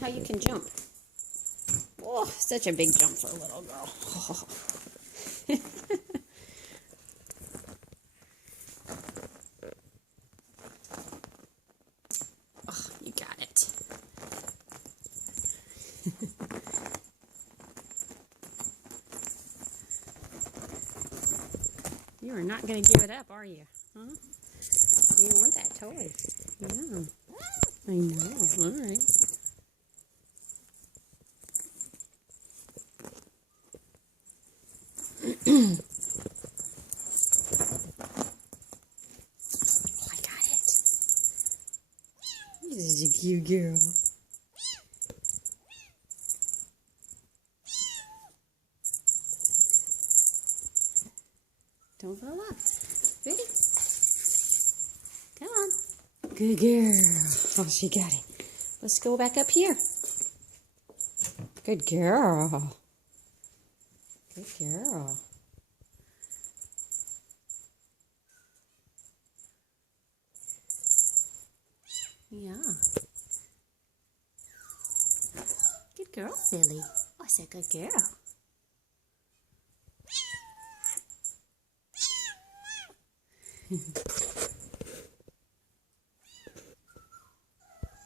how you can jump. Oh, such a big jump for a little girl. Oh, you got it. You are not going to give it up, are you? Huh? You want that toy. Yeah. I know. All right. Oh, I got it. This is a cute girl. Don't fall off. Ready? Come on. Good girl. Oh, she got it. Let's go back up here. Good girl. Good girl. Yeah. Good girl, Philly. Oh, I said good girl.